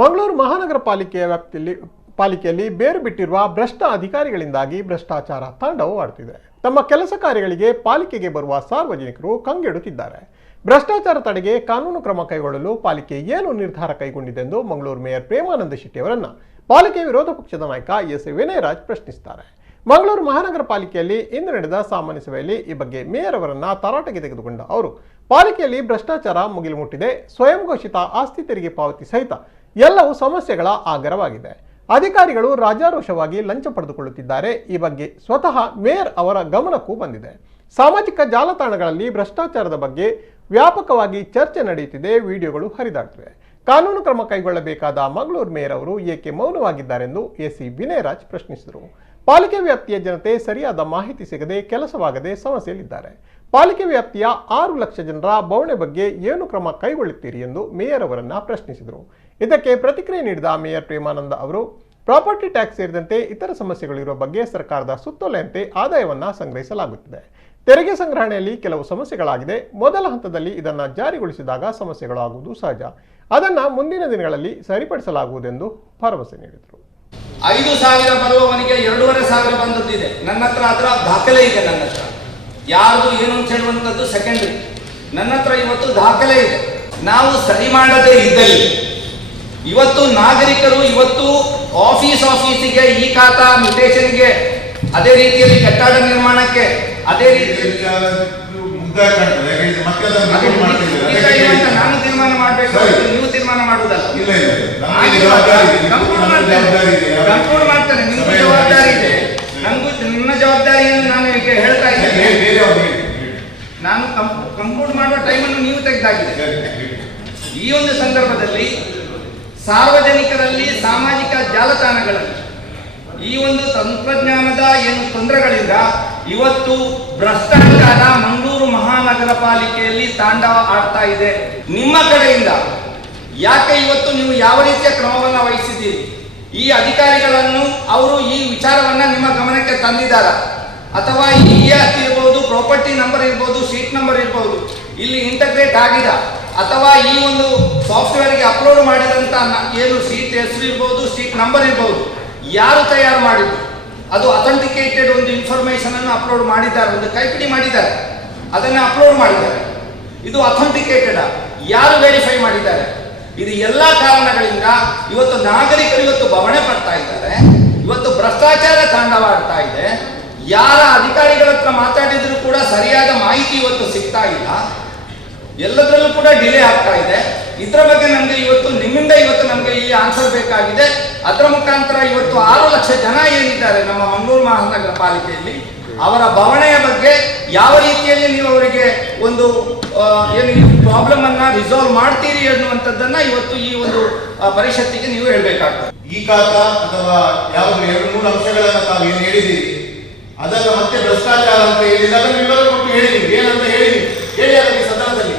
ಮಂಗಳೂರು ಮಹಾನಗರ ಪಾಲಿಕೆಯಲ್ಲಿ ಬೇರು ಬಿಟ್ಟಿರುವ ಭ್ರಷ್ಟ ಅಧಿಕಾರಿಗಳಿಂದಾಗಿ ಭ್ರಷ್ಟಾಚಾರ ತಾಂಡವವಾಡುತ್ತಿದೆ. ತಮ್ಮ ಕೆಲಸ ಕಾರ್ಯಗಳಿಗೆ ಪಾಲಿಕೆಗೆ ಬರುವ ಸಾರ್ವಜನಿಕರು ಕಂಗೆಡುತ್ತಿದ್ದಾರೆ. ಭ್ರಷ್ಟಾಚಾರ ತಡೆಗೆ ಕಾನೂನು ಕ್ರಮ ಕೈಗೊಳ್ಳಲು ಪಾಲಿಕೆ ಏನು ನಿರ್ಧಾರ ಕೈಗೊಂಡಿದೆಂದು ಮಂಗಳೂರು ಮೇಯರ್ ಪ್ರೇಮಾನಂದ ಶೆಟ್ಟಿ ಅವರನ್ನು ಪಾಲಿಕೆ ವಿರೋಧ ಪಕ್ಷದ ನಾಯಕ ಎಸ್ ವಿನಯರಾಜ್ ಪ್ರಶ್ನಿಸಿದ್ದಾರೆ. ಮಂಗಳೂರು ಮಹಾನಗರ ಪಾಲಿಕೆಯಲ್ಲಿ ಇಂದು ನಡೆದ ಸಾಮಾನ್ಯ ಸಭೆಯಲ್ಲಿ ಈ ಬಗ್ಗೆ ಮೇಯರ್ ಅವರನ್ನ ತರಾಟೆಗೆ ತೆಗೆದುಕೊಂಡ ಅವರು ಪಾಲಿಕೆಯಲ್ಲಿ ಭ್ರಷ್ಟಾಚಾರ ಮುಗಿಲು ಮುಟ್ಟಿದೆ, ಸ್ವಯಂ ಘೋಷಿತ ಆಸ್ತಿ ತೆರಿಗೆ ಪಾವತಿ ಸಹಿತ ಎಲ್ಲವೂ ಸಮಸ್ಯೆಗಳ ಆಗರವಾಗಿದೆ. ಅಧಿಕಾರಿಗಳು ರಾಜಾರೋಷವಾಗಿ ಲಂಚ ಪಡೆದುಕೊಳ್ಳುತ್ತಿದ್ದಾರೆ. ಈ ಬಗ್ಗೆ ಸ್ವತಃ ಮೇಯರ್ ಅವರ ಗಮನಕ್ಕೂ ಬಂದಿದೆ. ಸಾಮಾಜಿಕ ಜಾಲತಾಣಗಳಲ್ಲಿ ಭ್ರಷ್ಟಾಚಾರದ ಬಗ್ಗೆ ವ್ಯಾಪಕವಾಗಿ ಚರ್ಚೆ ನಡೆಯುತ್ತಿದೆ, ವಿಡಿಯೋಗಳು ಹರಿದಾಡುತ್ತಿವೆ. ಕಾನೂನು ಕ್ರಮ ಕೈಗೊಳ್ಳಬೇಕಾದ ಮಂಗಳೂರು ಮೇಯರ್ ಅವರು ಏಕೆ ಮೌನವಾಗಿದ್ದಾರೆಂದು ಎಸಿ ವಿನಯರಾಜ್ ಪ್ರಶ್ನಿಸಿದರು. ಪಾಲಿಕೆ ವ್ಯಾಪ್ತಿಯ ಜನತೆ ಸರಿಯಾದ ಮಾಹಿತಿ ಸಿಗದೆ ಕೆಲಸವಾಗದೆ ಸಮಸ್ಯೆಯಲ್ಲಿದ್ದಾರೆ. ಪಾಲಿಕೆ ವ್ಯಾಪ್ತಿಯ 6 ಲಕ್ಷ ಜನರ ಬವಣೆ ಬಗ್ಗೆ ಏನು ಕ್ರಮ ಕೈಗೊಳ್ಳುತ್ತೀರಿ ಎಂದು ಮೇಯರ್ ಅವರನ್ನ ಪ್ರಶ್ನಿಸಿದರು. ಇದಕ್ಕೆ ಪ್ರತಿಕ್ರಿಯೆ ನೀಡಿದ ಮೇಯರ್ ಪ್ರೇಮಾನಂದ ಅವರು ಪ್ರಾಪರ್ಟಿ ಟ್ಯಾಕ್ಸ್ ಸೇರಿದಂತೆ ಇತರ ಸಮಸ್ಯೆಗಳಿರುವ ಬಗ್ಗೆ ಸರ್ಕಾರದ ಸುತ್ತೋಲೆಯಂತೆ ಆದಾಯವನ್ನ ಸಂಗ್ರಹಿಸಲಾಗುತ್ತಿದೆ. ತೆರಿಗೆ ಸಂಗ್ರಹಣೆಯಲ್ಲಿ ಕೆಲವು ಸಮಸ್ಯೆಗಳಾಗಿದೆ. ಮೊದಲ ಹಂತದಲ್ಲಿ ಇದನ್ನು ಜಾರಿಗೊಳಿಸಿದಾಗ ಸಮಸ್ಯೆಗಳಾಗುವುದು ಸಹಜ. ಅದನ್ನು ಮುಂದಿನ ದಿನಗಳಲ್ಲಿ ಸರಿಪಡಿಸಲಾಗುವುದೆಂದು ಭರವಸೆ ನೀಡಿದರು. 5,000 ಬರುವವನಿಗೆ 2,500 ಬಂದದ್ದಿದೆ. ನನ್ನ ಹತ್ರ ಅದರ ದಾಖಲೆ ಇದೆ. ನನ್ನ ಹತ್ರ ಯಾರ್ದು ಏನು ಅಂತ ಹೇಳುವಂಥದ್ದು ಸೆಕೆಂಡ್ರಿ. ನನ್ನ ಹತ್ರ ಇವತ್ತು ದಾಖಲೆ ಇದೆ. ನಾವು ಸರಿ ಮಾಡದೇ ಇದ್ದಲ್ಲಿ ಇವತ್ತು ನಾಗರಿಕರು ಇವತ್ತು ಆಫೀಸಿಗೆ ಈ ಖಾತಾ ಮ್ಯೂಟೇಷನ್ಗೆ, ಅದೇ ರೀತಿಯಲ್ಲಿ ಕಟ್ಟಡ ನಿರ್ಮಾಣಕ್ಕೆ, ಅದೇ ರೀತಿ ನಾನು ತೀರ್ಮಾನ ಮಾಡಬೇಕು, ನೀವು ತೀರ್ಮಾನ ಮಾಡುವುದಲ್ಲ. ಕಂಪ್ಯೂಟರ್ ಮಾಡ್ತೇನೆ. ನಿಮ್ಗೆ ಜವಾಬ್ದಾರಿ ಇದೆ, ನನ್ನ ಜವಾಬ್ದಾರಿಯನ್ನು ನಾನು ಹೇಳ್ತಾ ಇದ್ದೇನೆ. ನಾನು ಕಂಪ್ಯೂಟರ್ ಮಾಡುವ ಟೈಮನ್ನು ನೀವು ತೆಗೆದಾಗಿದೆ. ಈ ಒಂದು ಸಂದರ್ಭದಲ್ಲಿ ಸಾರ್ವಜನಿಕರಲ್ಲಿ ಸಾಮಾಜಿಕ ಜಾಲತಾಣಗಳಲ್ಲಿ ಈ ಒಂದು ತಂತ್ರಜ್ಞಾನದ ಏನು ತೊಂದರೆಗಳಿಂದ ಇವತ್ತು ಭ್ರಷ್ಟಾಚಾರ ಮಂಗಳೂರು ಮಹಾನಗರ ಪಾಲಿಕೆಯಲ್ಲಿ ತಾಂಡವ ಆಡ್ತಾ ಇದೆ. ನಿಮ್ಮ ಕಡೆಯಿಂದ ಯಾಕೆ ಇವತ್ತು ನೀವು ಯಾವ ರೀತಿಯ ಕ್ರಮವನ್ನು ವಹಿಸಿದ್ದೀರಿ? ಈ ಅಧಿಕಾರಿಗಳನ್ನು ಅವರು ಈ ವಿಚಾರವನ್ನ ನಿಮ್ಮ ಗಮನಕ್ಕೆ ತಂದಿದ್ದಾರಾ? ಅಥವಾ ಈ ಆಸ್ತಿ ಇರ್ಬೋದು, ಪ್ರಾಪರ್ಟಿ ನಂಬರ್ ಇರ್ಬೋದು, ಶೀಟ್ ನಂಬರ್ ಇರ್ಬೋದು, ಇಲ್ಲಿ ಇಂಟಗ್ರೇಟ್ ಆಗಿದೆ ಅಥವಾ ಈ ಒಂದು ಸಾಫ್ಟ್ವೇರ್ಗೆ ಅಪ್ಲೋಡ್ ಮಾಡಿದಂತ ಏನು ಶೀಟ್ ಹೆಸರು ಇರ್ಬೋದು, ಶೀಟ್ ನಂಬರ್ ಇರ್ಬೋದು, ಯಾರು ತಯಾರು ಮಾಡಿದ್ರು, ಅದು ಅಥೆಂಟಿಕೇಟೆಡ್ ಒಂದು ಇನ್ಫಾರ್ಮೇಶನ್ ಅನ್ನು ಅಪ್ಲೋಡ್ ಮಾಡಿದ್ದಾರೆ, ಒಂದು ಕೈಪಿಡಿ ಮಾಡಿದ್ದಾರೆ, ಅದನ್ನು ಅಪ್ಲೋಡ್ ಮಾಡಿದ್ದಾರೆ. ಇದು ಅಥೆಂಟಿಕೇಟೆಡ್, ಯಾರು ವೆರಿಫೈ ಮಾಡಿದ್ದಾರೆ? ಇದು ಎಲ್ಲ ಕಾರಣಗಳಿಂದ ಇವತ್ತು ನಾಗರಿಕರು ಇವತ್ತು ಬವಣೆ ಪಡ್ತಾ ಇದ್ದಾರೆ. ಇವತ್ತು ಭ್ರಷ್ಟಾಚಾರ ತಾಂಡವಾಡ್ತಾ ಇದೆ. ಯಾರ ಅಧಿಕಾರಿಗಳ ಹತ್ರ ಮಾತಾಡಿದ್ರು ಕೂಡ ಸರಿಯಾದ ಮಾಹಿತಿ ಇವತ್ತು ಸಿಗ್ತಾ ಇಲ್ಲ. ಎಲ್ಲದರಲ್ಲೂ ಕೂಡ ಡಿಲೇ ಆಗ್ತಾ ಇದೆ. ಇದರ ಬಗ್ಗೆ ನಮಗೆ ಇವತ್ತು ನಿಮ್ಮಿಂದ ಇವತ್ತು ನಮಗೆ ಈ ಆನ್ಸರ್ ಬೇಕಾಗಿದೆ. ಅದರ ಮುಖಾಂತರ ಇವತ್ತು 6 ಲಕ್ಷ ಜನ ಏನಿದ್ದಾರೆ ನಮ್ಮ ಮಂಗಳೂರು ಮಹಾನಗರ ಪಾಲಿಕೆಯಲ್ಲಿ, ಅವರ ಬವಣೆಯ ಬಗ್ಗೆ ಯಾವ ರೀತಿಯಲ್ಲಿ ನೀವು ಅವರಿಗೆ ಒಂದು ಏನು ಪ್ರಾಬ್ಲಮ್ ಅನ್ನ ರಿಸಾಲ್ವ್ ಮಾಡ್ತೀರಿ ಅನ್ನುವಂಥದ್ದನ್ನ ಇವತ್ತು ಈ ಒಂದು ಪರಿಷತ್ತಿಗೆ ನೀವು ಹೇಳಬೇಕಾಗ್ತದೆ. ಈ ಖಾತಾ ಅಥವಾ ಯಾವುದು 2-3 ಅಂಶಗಳನ್ನ ತಾವು ಏನು ಹೇಳಿದ್ದೀರಿ ಅದನ್ನು ಮತ್ತೆ ಭ್ರಷ್ಟಾಚಾರ ಅಂತ ಹೇಳಿದ ಅದನ್ನು ವಿವರ ಕೊಟ್ಟು ಹೇಳಿದೀವಿ. ಏನಂತ ಹೇಳಿದೀವಿ ಹೇಳಿ ಅದಕ್ಕೆ ಸದನದಲ್ಲಿ